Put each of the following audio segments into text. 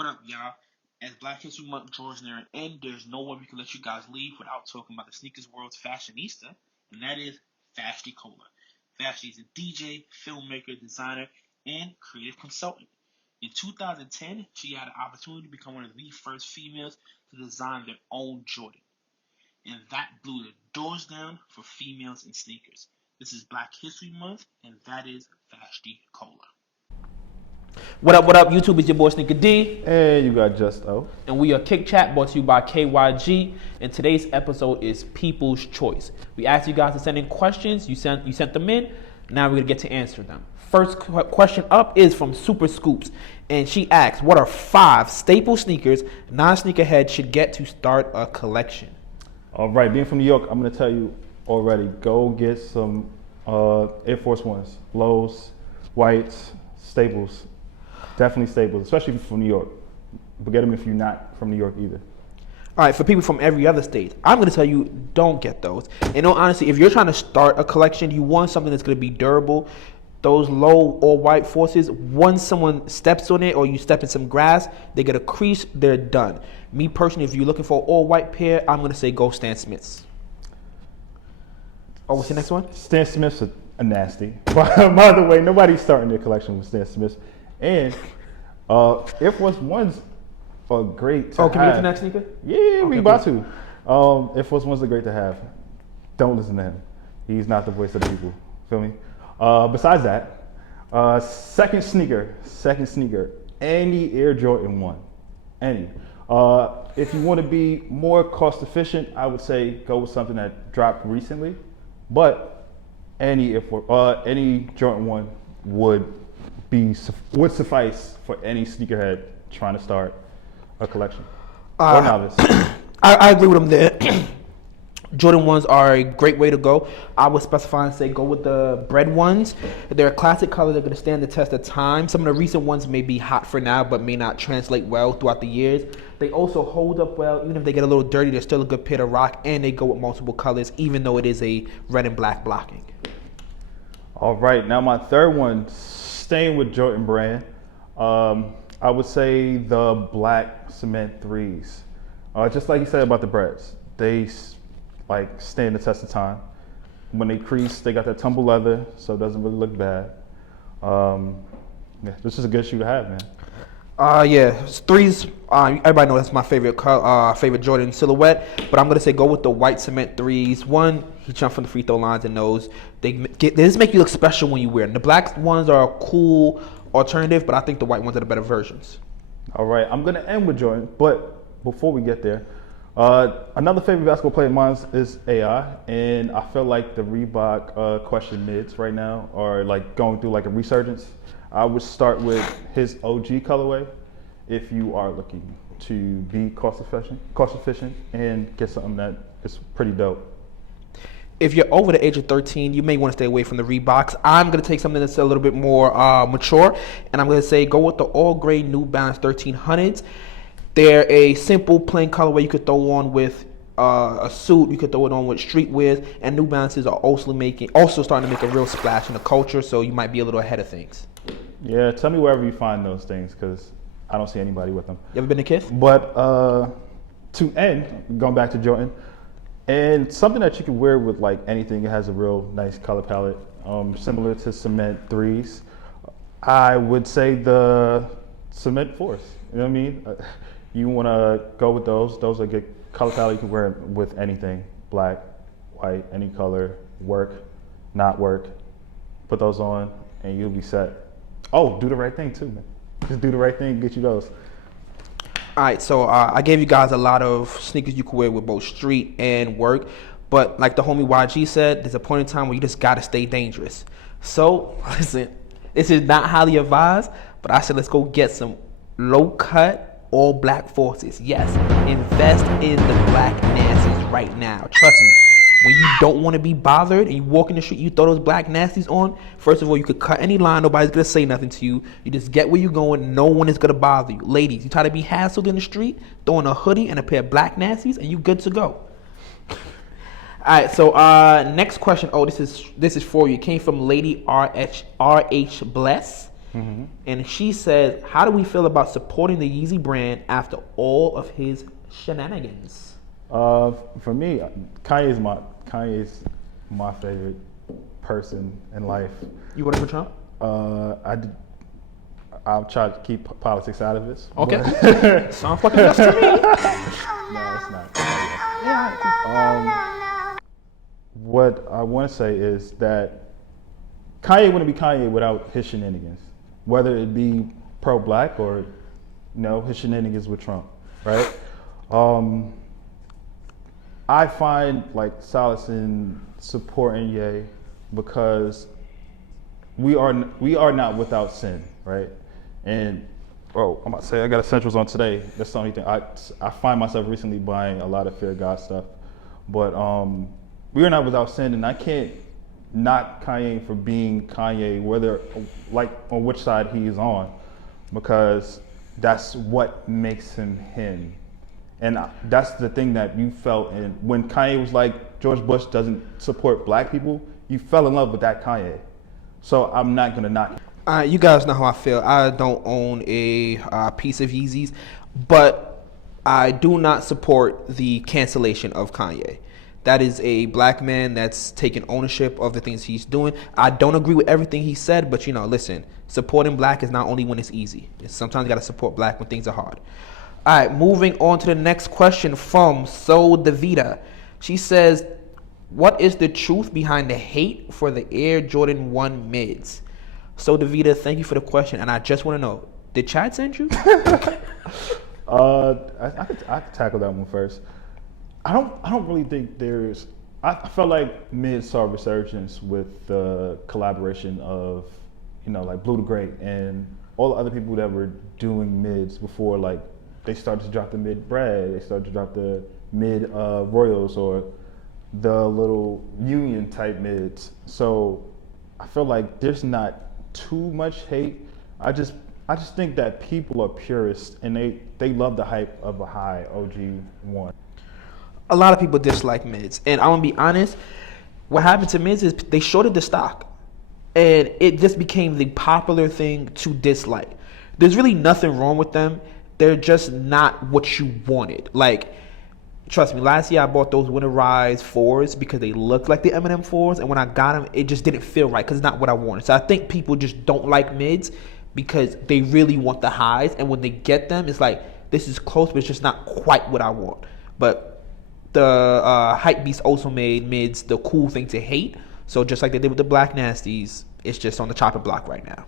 What up, y'all? As Black History Month draws near an end, there's no way we can let you guys leave without talking about the sneakers world's fashionista, and that is Vashti Cola. Vashti is a DJ, filmmaker, designer, and creative consultant. In 2010, she had an opportunity to become one of the first females to design their own Jordan. And that blew the doors down for females in sneakers. This is Black History Month, and that is Vashti Cola. What up, YouTube? It's your boy Sneaker D. And you got Just-O. And we are Kick Chat, brought to you by KYG. And today's episode is People's Choice. We asked you guys to send in questions. You sent them in. Now we're going to get to answer them. First question up is from Super Scoops. And she asks, what are 5 staple sneakers non-sneakerheads should get to start a collection? All right, being from New York, I'm going to tell you already, go get some Air Force Ones, lows, whites, staples. Definitely staples, especially if you're from New York. But get them if you're not from New York either. All right, for people from every other state, I'm going to tell you, don't get those. And no, honestly, if you're trying to start a collection, you want something that's going to be durable. Those low or white forces, once someone steps on it or you step in some grass, they get a crease, they're done. Me personally, if you're looking for an all white pair, I'm going to say go Stan Smiths. Oh, what's the next one? Stan Smiths are nasty. By the way, nobody's starting their collection with Stan Smiths. And Air Force Ones are great to have. Can we get the next sneaker? Yeah, okay, we about to. Air Force Ones are great to have. Don't listen to him. He's not the voice of the people. Feel me? Besides that, second sneaker, any Air Jordan 1. Any. If you want to be more cost efficient, I would say go with something that dropped recently. But any Jordan 1 would suffice for any sneakerhead trying to start a collection or novice. I agree with them there. Jordan 1s are a great way to go. I would specify and say go with the bread ones. They're a classic color. They're going to stand the test of time. Some of the recent ones may be hot for now, but may not translate well throughout the years. They also hold up well. Even if they get a little dirty, they're still a good pair to rock, and they go with multiple colors, even though it is a red and black blocking. All right, now my third one, staying with Jordan brand, I would say the black cement 3s. Just like you said about the breads, they stand the test of time. When they crease, they got that tumble leather, so it doesn't really look bad. This is a good shoe to have, man. Yeah, 3s. Everybody knows that's my favorite favorite Jordan silhouette. But I'm gonna say go with the white cement 3s. One, he jumped from the free throw lines in those. They just make you look special when you wear them. The black ones are a cool alternative, but I think the white ones are the better versions. All right, I'm gonna end with Jordan, but before we get there, another favorite basketball player of mine is AI, and I feel like the Reebok question mids right now are going through a resurgence. I would start with his OG colorway if you are looking to be cost efficient, and get something that is pretty dope. If you're over the age of 13, you may want to stay away from the Reeboks. I'm going to take something that's a little bit more mature, and I'm going to say go with the all-gray New Balance 1300s. They're a simple, plain colorway you could throw on with a suit. You could throw it on with streetwear, and New Balances are also starting to make a real splash in the culture, so you might be a little ahead of things. Yeah, tell me wherever you find those things, because I don't see anybody with them. You ever been to Kith? But to end, going back to Jordan, and something that you can wear with anything, it has a real nice color palette, similar to cement 3s. I would say the cement 4s. You know what I mean? You want to go with those. Those are good color palette. You can wear with anything: black, white, any color, work, not work. Put those on, and you'll be set. Oh, do the right thing too, man. Just do the right thing, get you those. All right, so I gave you guys a lot of sneakers you can wear with both street and work, but like the homie YG said, there's a point in time where you just gotta stay dangerous. So listen, this is not highly advised, but I said let's go get some low cut all black forces. Yes, invest in the black nasties right now. Trust me. When you don't want to be bothered and you walk in the street, you throw those black nasties on. First of all, you could cut any line. Nobody's going to say nothing to you. You just get where you're going. No one is going to bother you. Ladies, you try to be hassled in the street, throw on a hoodie and a pair of black nasties, and you good to go. All right, so next question. Oh, this is for you. It came from Lady RH Bless. And she says, how do we feel about supporting the Yeezy brand after all of his shenanigans? For me, Kanye's my favorite person in life. You voted for Trump? I'll try to keep politics out of this. Okay. Sounds fucking just to me. No, it's not. What I want to say is that Kanye wouldn't be Kanye without his shenanigans, whether it be pro-black or his shenanigans with Trump, right? I find like solace in supporting Ye because we are not without sin, right? And I'm about to say I got essentials on today. That's the only thing. I find myself recently buying a lot of Fear God stuff, but we are not without sin, and I can't knock Kanye for being Kanye, whether like on which side he is on, because that's what makes him him. And that's the thing that you felt in when Kanye was like, George Bush doesn't support black people, you fell in love with that Kanye. So I'm not gonna knock him. You guys know how I feel. I don't own a piece of Yeezys, but I do not support the cancellation of Kanye. That is a black man that's taking ownership of the things he's doing. I don't agree with everything he said, but listen, supporting black is not only when it's easy. Sometimes you gotta support black when things are hard. All right, moving on to the next question from So Davida. She says, what is the truth behind the hate for the Air Jordan 1 mids? So Davida, thank you for the question, and I just want to know, did Chad send you? I could tackle that one first. I don't really think there's. I felt like mids saw a resurgence with the collaboration of like Blue to Great and all the other people that were doing mids before, like. They started to drop the mid bread. They started to drop the mid Royals or the little Union type mids. So I feel like there's not too much hate. I just think that people are purists and they love the hype of a high OG one. A lot of people dislike mids, and I'm gonna be honest. What happened to mids is they shorted the stock, and it just became the popular thing to dislike. There's really nothing wrong with them. They're just not what you wanted. Like, trust me, last year I bought those Winterize 4s because they looked like the Eminem 4s, and when I got them, it just didn't feel right because it's not what I wanted. So I think people just don't like mids because they really want the highs, and when they get them, it's like, this is close, but it's just not quite what I want. But the Hypebeast also made mids the cool thing to hate. So just like they did with the Black Nasties, it's just on the chopping block right now.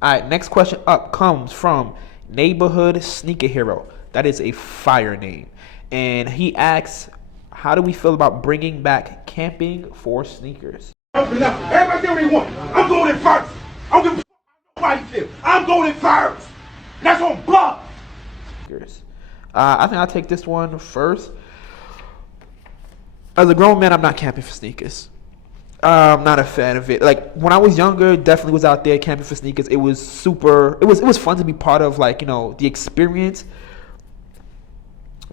All right, next question up comes from Neighborhood Sneaker Hero. That is a fire name. And he asks, how do we feel about bringing back camping for sneakers? Everybody do what they want. I'm going in first. I don't give a fuck how nobody feels. I'm going in first. That's on block. I think I'll take this one first. As a grown man, I'm not camping for sneakers. I'm not a fan of it. Like, when I was younger, definitely was out there camping for sneakers. It was super. It was fun to be part of, like, the experience.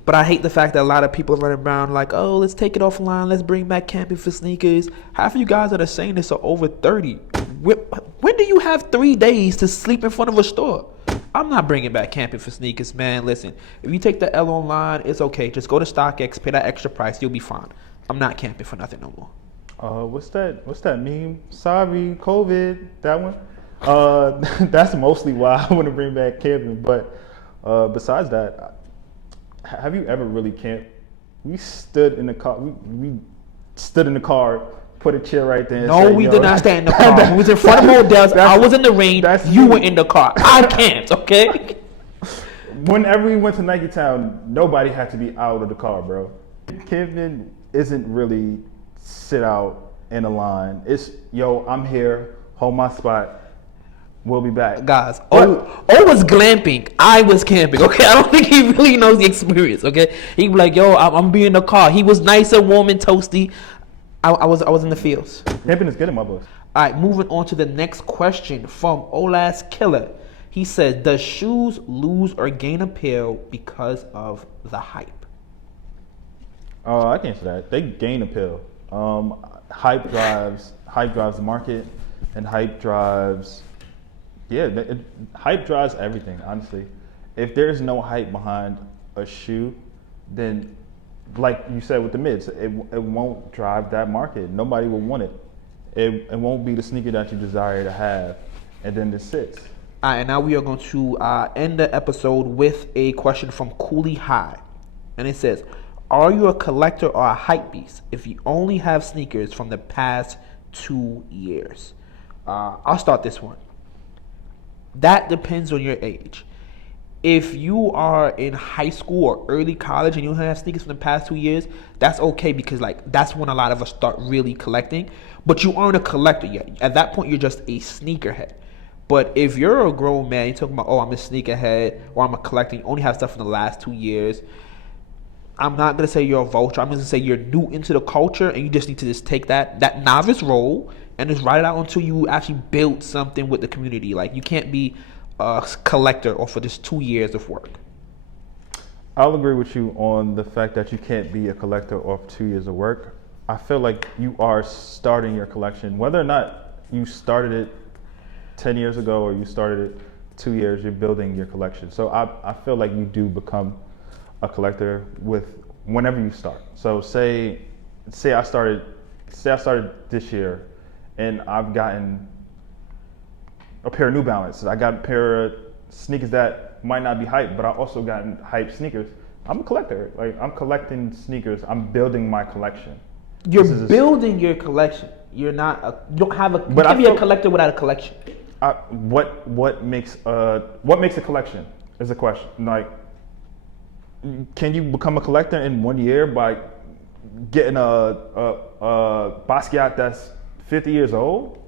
But I hate the fact that a lot of people are running around like, oh, let's take it offline. Let's bring back camping for sneakers. Half of you guys that are saying this are over 30. When do you have 3 days to sleep in front of a store? I'm not bringing back camping for sneakers, man. Listen, if you take the L online, it's okay. Just go to StockX, pay that extra price. You'll be fine. I'm not camping for nothing no more. What's that meme? Sorry, COVID, that one. That's mostly why I want to bring back camping. But besides that, have you ever really camped? We stood in the car. We stood in the car, put a chair right there. No, we did not stand in the car. We was in front of Modell's. I was in the rain. You were in the car. I camped, okay? Whenever we went to Nike Town, nobody had to be out of the car, bro. Camping isn't really sit out in a line. It's, yo, I'm here, hold my spot, we'll be back. Guys, O was glamping, I was camping, okay? I don't think he really knows the experience, okay? He be like, yo, I'm being in the car. He was nice and warm and toasty. I was in the fields. Camping is good in my books. All right, moving on to the next question from Olas Killer. He says, does shoes lose or gain appeal because of the hype? I can answer that. They gain appeal. Hype drives the market, and hype drives Yeah, hype drives everything, honestly. If there's no hype behind a shoe, then, like you said with the mids, it won't drive that market. Nobody will want it. It won't be the sneaker that you desire to have, and then it sits. All right, and now we are going to end the episode with a question from Cooley High. And it says, are you a collector or a hype beast if you only have sneakers from the past 2 years? I'll start this one. That depends on your age. If you are in high school or early college and you have sneakers from the past 2 years, that's okay because like that's when a lot of us start really collecting. But you aren't a collector yet. At that point, you're just a sneakerhead. But if you're a grown man, you're talking about, oh, I'm a sneakerhead or I'm a collector, you only have stuff from the last 2 years, I'm not going to say you're a vulture. I'm going to say you're new into the culture and you just need to just take that novice role and just ride it out until you actually build something with the community. Like, you can't be a collector or for just 2 years of work. I'll agree with you on the fact that you can't be a collector off 2 years of work. I feel like you are starting your collection. Whether or not you started it 10 years ago or you started it 2 years, you're building your collection. So I feel like you do become a collector with whenever you start. So say I started this year and I've gotten a pair of New Balance. I got a pair of sneakers that might not be hype, but I also gotten hype sneakers. I'm a collector. Like, I'm collecting sneakers. I'm building my collection. You're building your collection. You don't have a. You can be a collector without a collection. What makes a collection is a question. Like, can you become a collector in 1 year by getting a Basquiat that's 50 years old?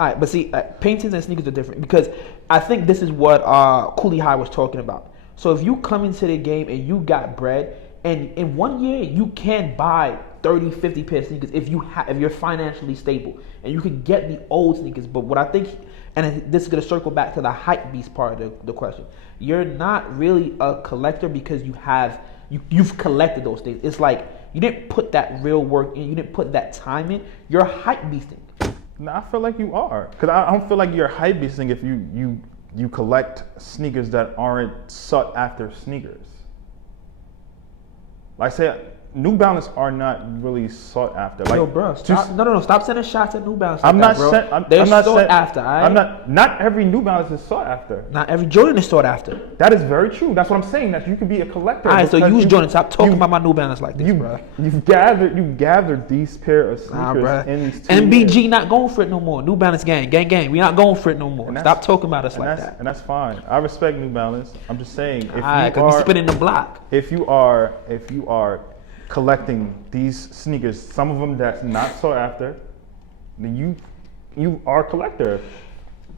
All right, but see, paintings and sneakers are different because I think this is what Cooley High was talking about. So if you come into the game and you got bread, and in 1 year you can buy 30, 50 pair of sneakers if you're financially stable and you can get the old sneakers. But what I think, and this is going to circle back to the hype beast part of the question, you're not really a collector because you've collected those things. It's like you didn't put that real work in, you didn't put that time in. You're a hype beasting. No, I feel like you are, because I don't feel like you're hype beasting if you collect sneakers that aren't sought after sneakers. Like, say, New Balance are not really sought after. Like, yo, bro, stop sending shots at New Balance. I'm not bro. They're sought after. All right? I'm not every New Balance is sought after. Not every Jordan is sought after. That is very true. That's what I'm saying. That you can be a collector. All right, so use Jordan. Stop talking about my New Balance like this, bro. You've gathered these pair of sneakers in these 2 MBG years. not going for it no more. New Balance gang. We not going for it no more. Stop talking about us like that. And that's fine. I respect New Balance. I'm just saying, if because we spinning the block. If you are collecting these sneakers, some of them that's not sought after, then you are a collector.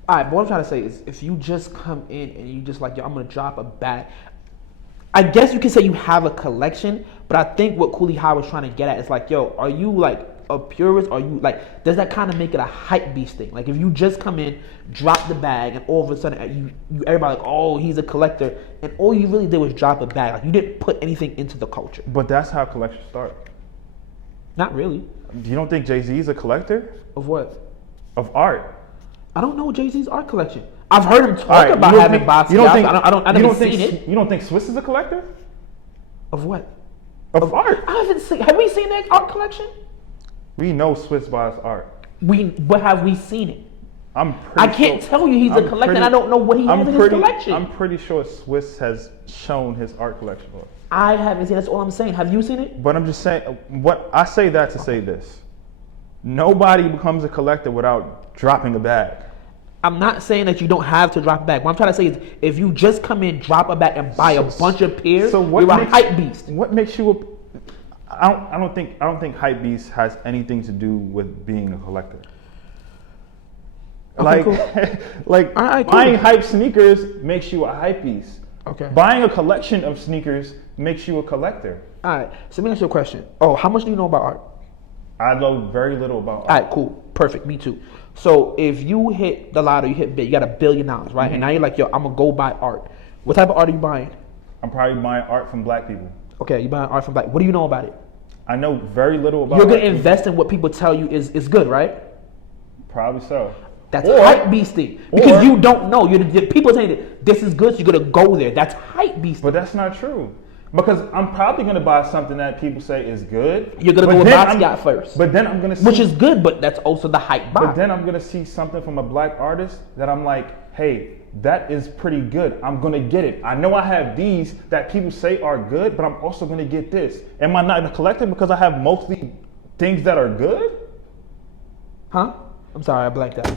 All right, but what I'm trying to say is, if you just come in and you just like, yo, I'm gonna drop a bag, I guess you can say you have a collection. But I think what Cooley High was trying to get at is like, yo, are you like a purist? Are you like, does that kind of make it a hype beast thing? Like, if you just come in, drop the bag, and all of a sudden you everybody like, oh, he's a collector, and all you really did was drop a bag. Like, you didn't put anything into the culture. But that's how collections start. Not really. You don't think Jay-Z is a collector? Of what? Of art. I don't know Jay-Z's art collection. I've heard him talk about having boxes. I never seen it. You don't think Swiss is a collector? Of what? Of art. I haven't seen. Have we seen that art collection? We know Swiss buys art. But have we seen it? I can't tell you he's a collector. And I don't know what he has in his collection. I'm pretty sure Swiss has shown his art collection. I haven't seen it. That's all I'm saying. Have you seen it? But I'm just saying, what I say that to say this. Nobody becomes a collector without dropping a bag. I'm not saying that you don't have to drop a bag. What I'm trying to say is, if you just come in, drop a bag, and buy a bunch of pairs, you're a hype beast. What makes you I don't think hype beast has anything to do with being a collector. Okay, cool. Like right, cool. Buying hype sneakers makes you a hype beast. Okay. Buying a collection of sneakers makes you a collector. All right. So let me ask you a question. Oh, how much do you know about art? I know very little about art. All right, cool. Perfect. Me too. So if you hit the lotto, you hit big, you got $1 billion, right? Mm-hmm. And now you're like, yo, I'm going to go buy art. What type of art are you buying? I'm probably buying art from black people. Okay, you're buying art from black. What do you know about it? I know very little about it. You're going to invest in what people tell you is good, right? Probably so. That's hype beasting. Because you don't know. The people saying that this is good, so you're going to go there. That's hype beasting. But that's not true. Because I'm probably going to buy something that people say is good. You're going to go with Basquiat first. But then I'm going to see... Which is good, but that's also the hype buy. But then I'm going to see something from a black artist that I'm like, hey, that is pretty good. I'm going to get it. I know I have these that people say are good, but I'm also going to get this. Am I not a collector because I have mostly things that are good? Huh? I'm sorry, I blanked out.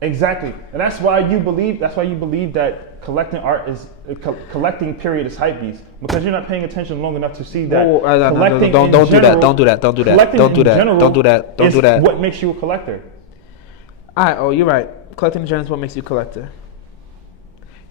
Exactly, and that's why you believe that collecting art is collecting period is hype beast, because you're not paying attention long enough to see that collecting don't do that. Don't do that. Don't do that. Don't do that. Don't do that. Don't do that. What makes you a collector? You're right. Collecting in general is what makes you a collector.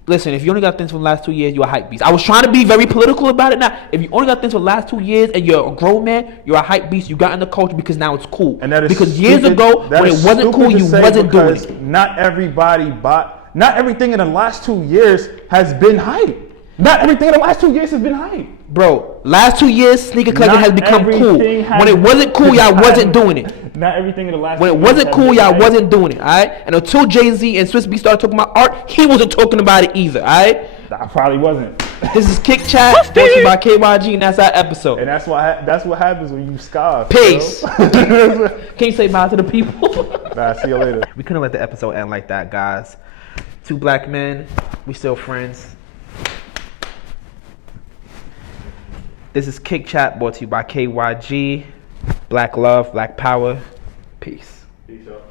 Listen, if you only got things from the last 2 years, you're a hype beast. I was trying to be very political about it. Now, if you only got things from the last 2 years and you're a grown man, you're a hype beast. You got in the culture because now it's cool. And that is because stupid. Years ago, when it wasn't cool, you wasn't doing it. Not everything in the last 2 years has been hype. Not everything in the last 2 years has been hype. Bro, last 2 years, sneaker collecting has become cool. When it wasn't cool, y'all wasn't doing it. Not everything in the last. When it wasn't cool, y'all wasn't doing it. All right, and until Jay-Z and Swiss B started talking about art, he wasn't talking about it either. All right. I probably wasn't. This is Kick Chat, brought to you by KYG, and that's our episode. And that's what happens when you scoff. Peace. Can you say bye to the people? Nah, see you later. We couldn't let the episode end like that, guys. 2 black men, we still friends. This is Kick Chat, brought to you by KYG. Black love, black power. Peace. Peace out.